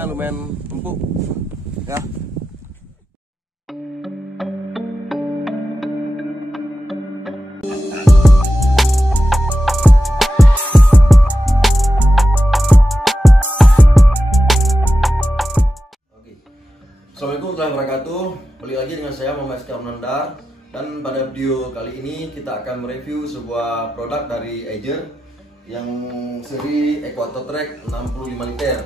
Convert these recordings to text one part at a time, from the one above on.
bodinya lumayan empuk ya. Assalamualaikum warahmatullahi wabarakatuh. Kembali lagi dengan saya Muhammad Eskar Nandar. Dan pada video kali ini kita akan mereview sebuah produk dari Eiger yang seri Equator Trek 65 liter.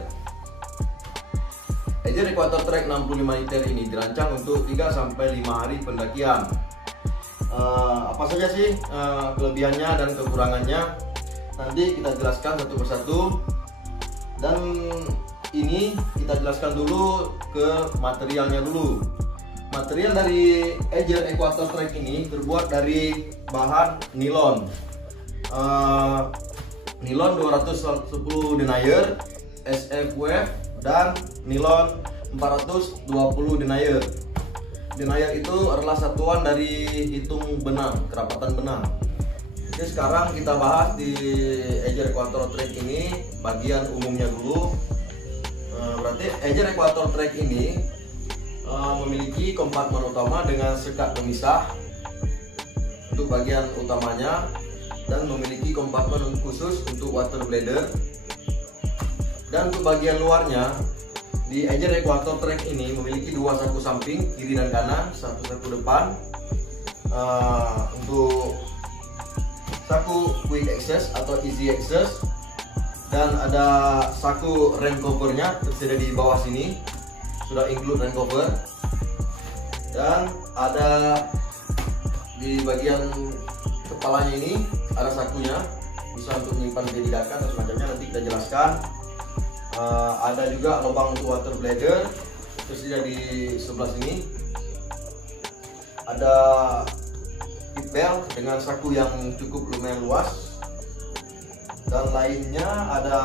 Eiger Equator Trek 65 liter ini dirancang untuk 3-5 hari pendakian. Apa saja sih kelebihannya dan kekurangannya? Nanti kita jelaskan satu persatu. Dan ini kita jelaskan dulu ke materialnya dulu. Material dari Eiger Equator Trek ini terbuat dari bahan nilon. Nilon 210 denier, SF wave, dan nilon 420 denier. Denier itu adalah satuan dari hitung benang, kerapatan benang. Jadi sekarang kita bahas di Eiger Equator Trek ini bagian umumnya dulu. Berarti Eiger Equator Trek ini memiliki kompartemen utama dengan sekat pemisah untuk bagian utamanya, dan memiliki kompartemen khusus untuk water bladder. Dan untuk bagian luarnya di Eiger Equator Trek ini memiliki dua saku samping, kiri dan kanan, satu saku depan. Untuk saku quick access atau easy access, dan ada saku rain covernya tersedia di bawah sini, sudah include rain cover. Dan ada di bagian kepalanya ini ada sakunya, bisa untuk menyimpan jadi daka atau semacamnya, nanti kita jelaskan. Ada juga lubang untuk water bladder tersedia di sebelah sini. Ada hip belt dengan saku yang cukup lumayan luas. Dan lainnya ada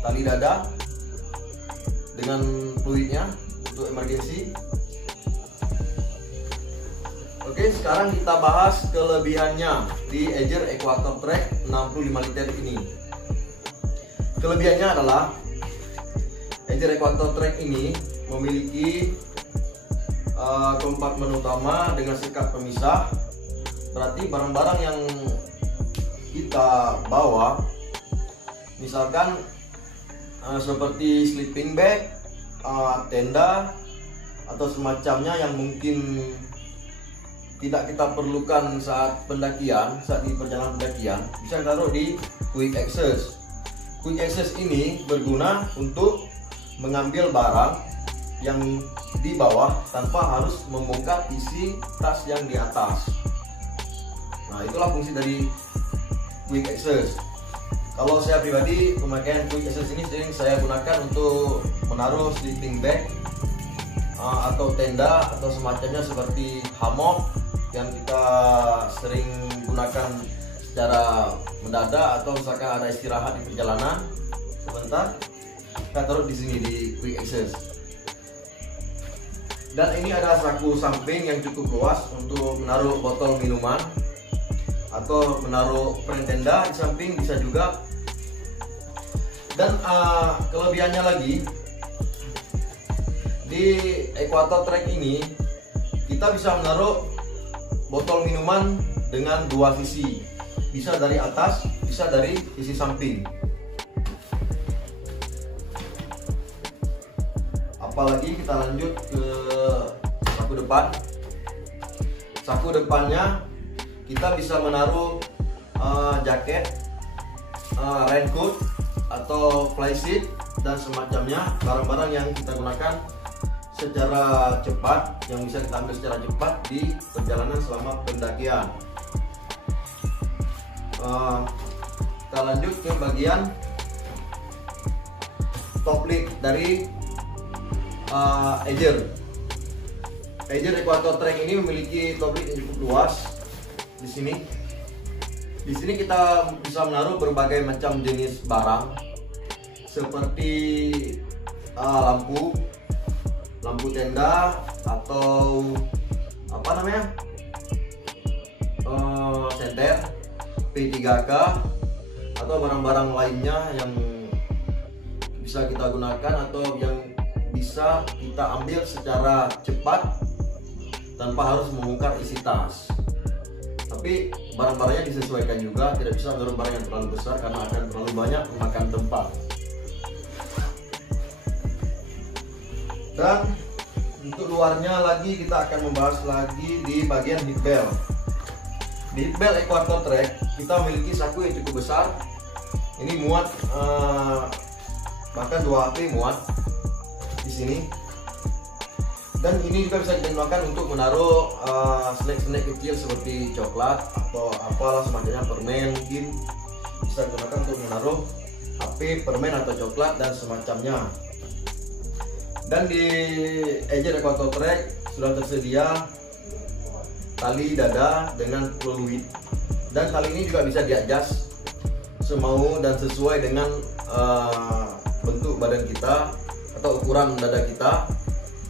tali dada dengan fluidnya untuk emergency. Oke, sekarang kita bahas kelebihannya di Eiger Equator Trek 65 liter ini. Kelebihannya adalah Eiger Equator Trek ini memiliki kompartemen utama dengan sekat pemisah. Berarti barang-barang yang kita bawa, misalkan seperti sleeping bag, tenda, atau semacamnya yang mungkin tidak kita perlukan saat pendakian, saat di perjalanan pendakian, bisa ditaruh di quick access. Quick access ini berguna untuk mengambil barang yang di bawah tanpa harus membongkar isi tas yang di atas. Nah, itulah fungsi dari quick access. Kalau saya pribadi, pemakaian quick access ini sering saya gunakan untuk menaruh sleeping bag atau tenda atau semacamnya, seperti hammock yang kita sering gunakan secara mendadak, atau misalkan ada istirahat di perjalanan sebentar, kita taruh di sini di quick access. Dan ini ada saku samping yang cukup luas untuk menaruh botol minuman atau menaruh pren tenda di samping, bisa juga. Dan kelebihannya lagi, di Equator Trek ini kita bisa menaruh botol minuman dengan dua sisi, bisa dari atas, bisa dari sisi samping. Apalagi kita lanjut ke saku depan. Saku depannya kita bisa menaruh jaket, raincoat atau flysheet dan semacamnya, barang-barang yang kita gunakan secara cepat, yang bisa kita ambil secara cepat di perjalanan selama pendakian. Kita lanjut ke bagian top lid dari Eiger. Eiger Equator Trek ini memiliki top lid yang cukup luas. Di sini kita bisa menaruh berbagai macam jenis barang, seperti lampu tenda, atau apa namanya, senter P3K, atau barang-barang lainnya yang bisa kita gunakan atau yang bisa kita ambil secara cepat tanpa harus membongkar isi tas. Tapi barang-barangnya disesuaikan juga, tidak bisa menaruh barang yang terlalu besar karena akan terlalu banyak memakan tempat. Dan untuk luarnya lagi kita akan membahas lagi di bagian hip belt. Di hip belt Equator Track kita memiliki saku yang cukup besar. Ini muat bahkan 2 HP muat di sini. Dan ini juga bisa digunakan untuk menaruh snack-snack kecil seperti coklat atau apalah semacamnya, permen mungkin. Bisa digunakan untuk menaruh HP, permen atau coklat dan semacamnya. Dan di Edger Equator Track sudah tersedia tali dada dengan fluid. Dan tali ini juga bisa di-adjust semau dan sesuai dengan bentuk badan kita atau ukuran dada kita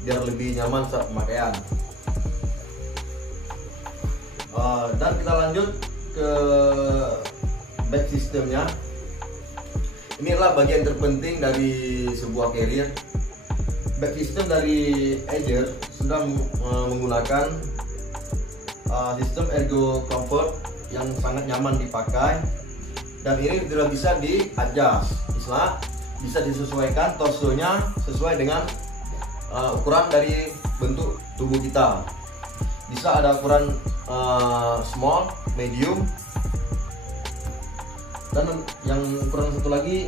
biar lebih nyaman saat pemakaian. Dan kita lanjut ke back systemnya. Inilah bagian terpenting dari sebuah carrier. Back system dari Edger sudah menggunakan sistem ergo comfort yang sangat nyaman dipakai, dan ini tidak bisa di-adjust. Misalnya bisa disesuaikan torsonya sesuai dengan ukuran dari bentuk tubuh kita. Bisa ada ukuran small, medium, dan yang ukuran satu lagi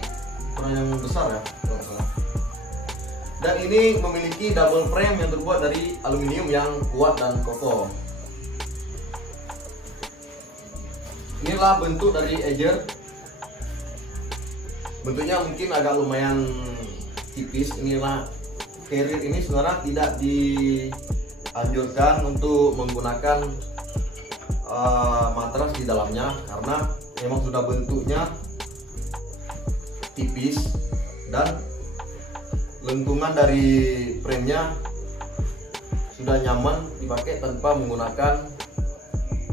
ukuran yang besar ya kalau nggak salah. Dan ini memiliki double frame yang terbuat dari aluminium yang kuat dan kokoh. Inilah bentuk dari Edger. Bentuknya mungkin agak lumayan tipis. Inilah carrier ini sebenarnya tidak dianjurkan untuk menggunakan matras di dalamnya karena memang sudah bentuknya tipis dan lengkungan dari frame-nya sudah nyaman dipakai tanpa menggunakan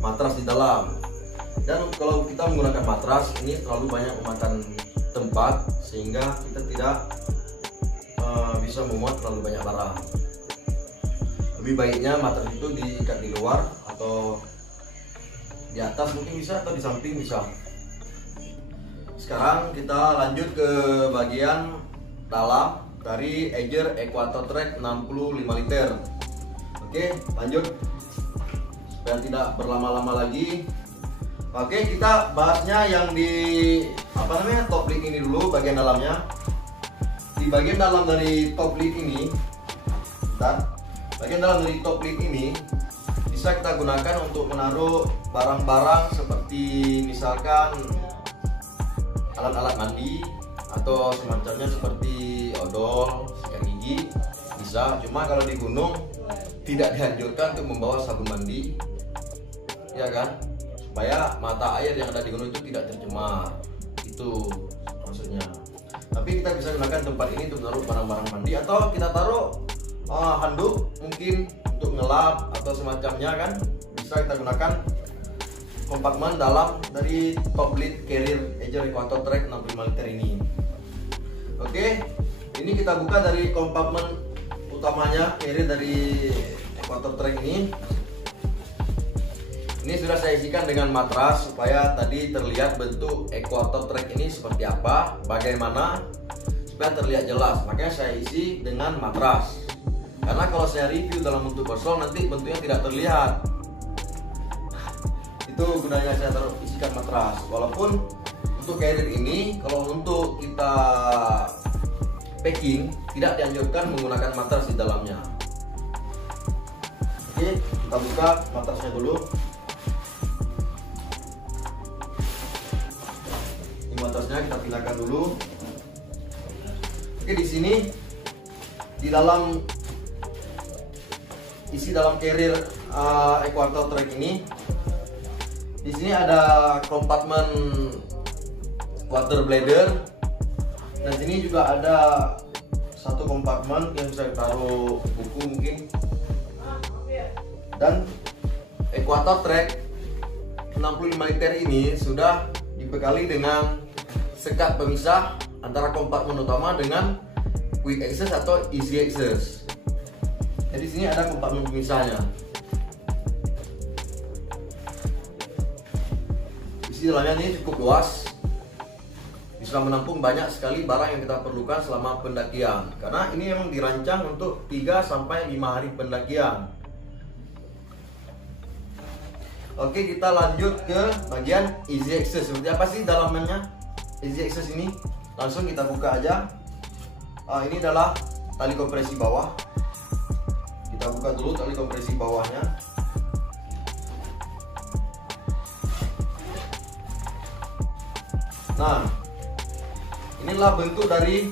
matras di dalam. Dan kalau kita menggunakan matras ini terlalu banyak memakan tempat sehingga kita tidak bisa memuat terlalu banyak barang. Lebih baiknya matras itu diikat di luar atau di atas mungkin bisa, atau di samping bisa. Sekarang kita lanjut ke bagian dalam dari Edger Equator Track 65 liter. Oke, lanjut supaya tidak berlama-lama lagi. Oke, kita bahasnya yang di top lid ini dulu, bagian dalamnya. Di bagian dalam dari top lid ini, bagian dalam dari top lid ini bisa kita gunakan untuk menaruh barang-barang seperti misalkan alat-alat mandi atau semacamnya seperti odol, sikat gigi bisa. Cuma kalau di gunung tidak dianjurkan untuk membawa sabun mandi, ya kan, supaya mata air yang ada di gunung itu tidak tercemar. Itu maksudnya. Tapi kita bisa gunakan tempat ini untuk menaruh barang-barang mandi, atau kita taruh handuk mungkin untuk ngelap atau semacamnya kan. Bisa kita gunakan kompartemen dalam dari top lid carrier Edger Equator Track 65 liter ini. Oke, ini kita buka dari kompartemen utamanya carrier dari Equator Track ini. Ini sudah saya isikan dengan matras supaya tadi terlihat bentuk Equator Track ini seperti apa, bagaimana, supaya terlihat jelas. Makanya saya isi dengan matras. Karena kalau saya review dalam bentuk kosong nanti bentuknya tidak terlihat. Itu gunanya saya isikan matras. Walaupun untuk carrier ini kalau untuk kita packing tidak dianjurkan menggunakan matras di dalamnya. Oke, kita buka matrasnya dulu. Matrasnya kita pindahkan dulu. Oke, di sini di dalam isi dalam carrier Equator Track ini, di sini ada kompartemen water bladder, dan sini juga ada satu kompartemen yang bisa taruh buku mungkin. Dan Equator Track 65 liter ini sudah dibekali dengan sekat pemisah antara kompartemen utama dengan quick access atau easy access. Jadi sini ada kompartemen pemisahnya. Isi dalamnya ini cukup luas, bisa menampung banyak sekali barang yang kita perlukan selama pendakian. Karena ini memang dirancang untuk 3-5 hari pendakian. Oke, kita lanjut ke bagian easy access. Seperti apa sih dalamannya easy access ini? Langsung kita buka aja. Ini adalah tali kompresi bawah. Kita buka dulu tali kompresi bawahnya. Nah, inilah bentuk dari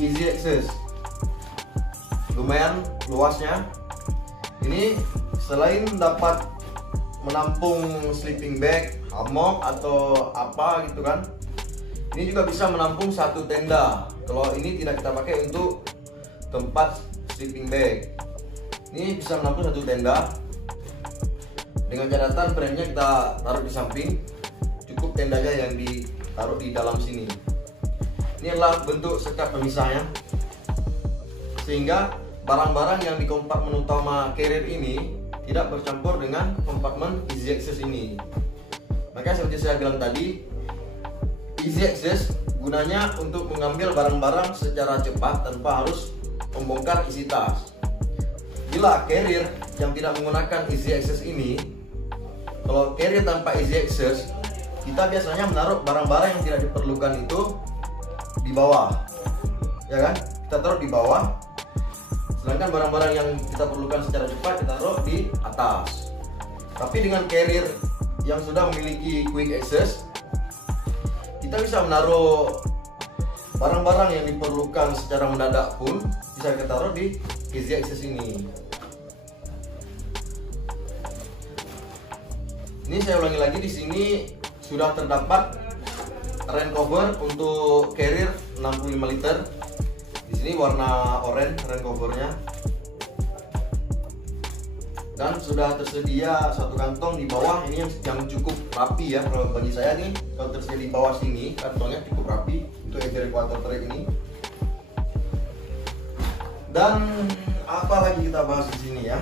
easy access. Lumayan luasnya. Ini selain dapat menampung sleeping bag, hammock atau apa gitu kan, ini juga bisa menampung satu tenda. Kalau ini tidak kita pakai untuk tempat sleeping bag, ini bisa menampung satu tenda. Dengan catatan frame-nya kita taruh di samping, cukup tendanya yang ditaruh di dalam sini. Ini adalah bentuk sekat pemisahnya, sehingga barang-barang yang di kompartemen utama carrier ini tidak bercampur dengan kompartemen easy access ini. Maka seperti saya bilang tadi, easy access gunanya untuk mengambil barang-barang secara cepat tanpa harus membongkar isi tas. Bila carrier yang tidak menggunakan easy access ini, kalau carrier tanpa easy access, kita biasanya menaruh barang-barang yang tidak diperlukan itu di bawah, ya kan? Kita taruh di bawah, sedangkan barang-barang yang kita perlukan secara cepat kita taruh di atas. Tapi dengan carrier yang sudah memiliki quick access, kita bisa menaruh barang-barang yang diperlukan secara mendadak pun bisa kita taruh di easy access ini. Ini saya ulangi lagi, di sini sudah terdapat rain cover untuk carrier 65 liter. Di sini warna oranye rain covernya, dan sudah tersedia satu kantong di bawah. Ini yang cukup rapi ya, kalau bagi saya nih, kalau tersedia di bawah sini kantongnya cukup rapi untuk Edge Equator Trek ini. Dan apa lagi kita bahas di sini ya?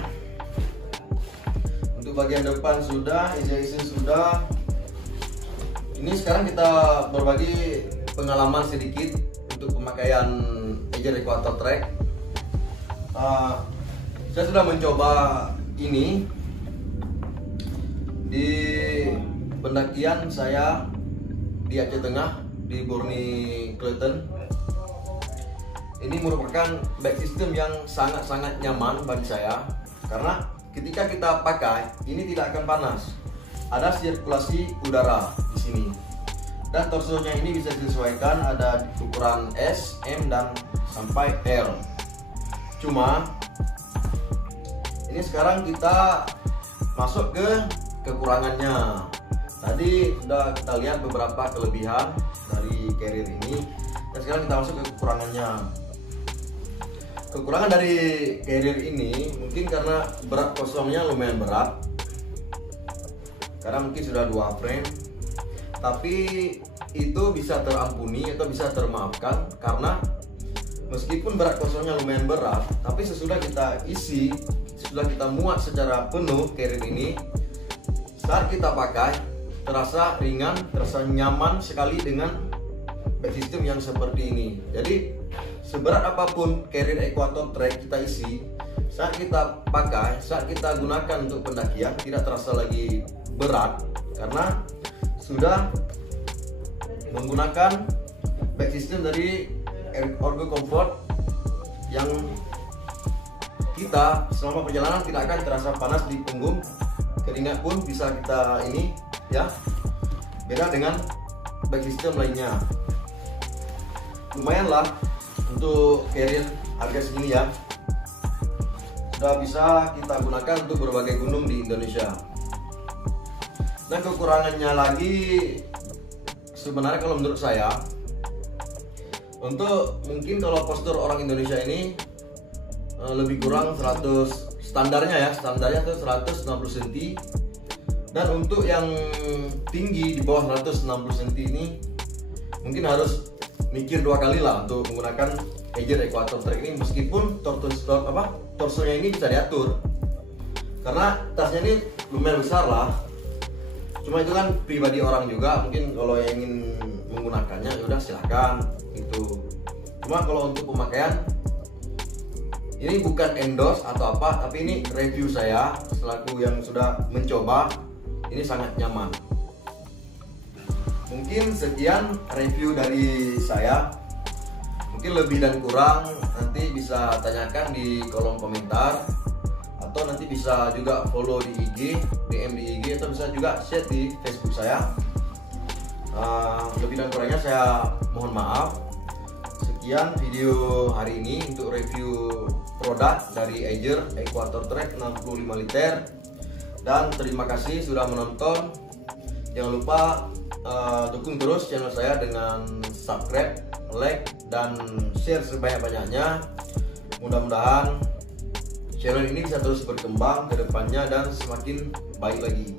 Untuk bagian depan sudah, easy sudah. Ini sekarang kita berbagi pengalaman sedikit untuk pemakaian Edge Equator Trek. Saya sudah mencoba ini di pendakian saya di Aceh Tengah, di Borni Kleten. Ini merupakan bag system yang sangat-sangat nyaman bagi saya, karena ketika kita pakai ini tidak akan panas. Ada sirkulasi udara di sini, dan torsonya ini bisa disesuaikan, ada ukuran S, M, dan sampai L. Cuma ini sekarang kita masuk ke kekurangannya. Tadi sudah kita lihat beberapa kelebihan dari carrier ini, dan sekarang kita masuk ke kekurangannya. Kekurangan dari carrier ini mungkin karena berat kosongnya lumayan berat, karena mungkin sudah 2 frame. Tapi itu bisa terampuni atau bisa termaafkan, karena meskipun berat kosongnya lumayan berat, tapi sesudah kita isi, sesudah kita muat secara penuh carrier ini, saat kita pakai terasa ringan, terasa nyaman sekali dengan bag system yang seperti ini. Jadi seberat apapun carrier Equator Trek kita isi, saat kita pakai, saat kita gunakan untuk pendakian, tidak terasa lagi berat, karena sudah menggunakan bag system dari Orgo Comfort yang kita selama perjalanan tidak akan terasa panas di punggung, keringat pun bisa kita ini ya, beda dengan bag system lainnya. Lumayan lah untuk carrier harga segini ya, sudah bisa kita gunakan untuk berbagai gunung di Indonesia. Dan kekurangannya lagi sebenarnya kalau menurut saya, untuk mungkin kalau postur orang Indonesia ini lebih kurang 100, standarnya itu 160 cm, dan untuk yang tinggi di bawah 160 cm ini mungkin harus mikir 2 kali lah untuk menggunakan Edger Equator Track ini, meskipun torsonya ini bisa diatur karena tasnya ini lumayan besar lah. Cuma itu kan pribadi orang juga, mungkin kalau yang ingin menggunakannya ya udah silakan gitu. Cuma kalau untuk pemakaian ini bukan endorse atau apa, tapi ini review saya selaku yang sudah mencoba, ini sangat nyaman. Mungkin sekian review dari saya. Mungkin lebih dan kurang nanti bisa tanyakan di kolom komentar, atau nanti bisa juga follow di IG, DM di IG, atau bisa juga share di Facebook saya. Lebih dan kurangnya saya mohon maaf. Sekian video hari ini untuk review produk dari Edger Equator Track 65 liter, dan terima kasih sudah menonton. Jangan lupa dukung terus channel saya dengan subscribe, like, dan share sebanyak-banyaknya. Mudah-mudahan channel ini bisa terus berkembang ke depannya dan semakin baik lagi.